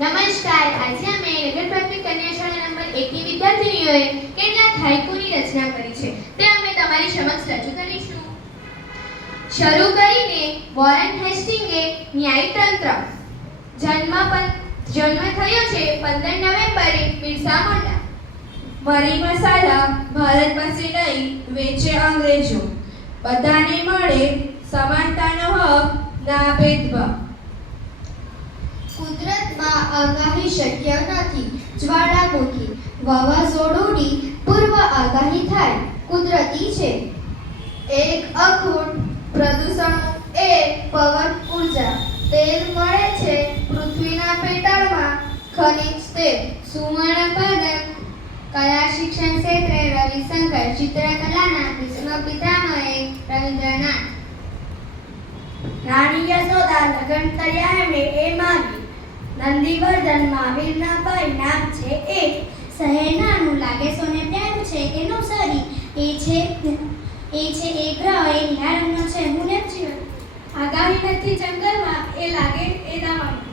નમસ્કાર. આજે અમે નગર પ્રાથમિક કન્યા શાળા નંબર 1 ની વિદ્યાર્થીનીઓએ કેટલાક હાઇકુની રચના કરી છે તે અમે તમારી સમક્ષ રજૂ કરીશું. શરૂ કરીને વોરન હેસ્ટિંગે ન્યાયતંત્ર. જન્મ થયો છે 15 નવેમ્બરે બિરસા મુંડા. મરી મસાલા ભારત પાસે લઈ વેચે અંગ્રેજો. બધાને મળે સમાનતાનો હક, ના ભેદભાવ. કુદરતમાં આગાહી શક્ય નથી. જ્વાળામુખી વાવાઝોડુંની પૂર્વ આગાહી થાય કુદરતી છે. એક અખૂટ પ્રદૂષણ એ પવન ઉર્જા. તેલ મળે છે પૃથ્વીના પેટાળમાં. ખનિજ તેલ. સુવર્ણપદક કલા શિક્ષણ ક્ષેત્રે રવિશંકર. ચિત્રકલાના વિશ્વ પિતામહે રવિન્દ્રનાથ. રાણી યશોદા લગ્ન કર્યા એમણે એ માગી. નંદીવર્ધન મહાવીરના ભાઈ નામ છે એ. શહેર નાનું લાગે સોને પ્યારું છે એનું શરીર એ છે એક ગ્રહ એ લીલા રંગનો છે હું નેપચ્યુન. આગાહી નથી જંગલમાં એ લાગે એ દાવાનું.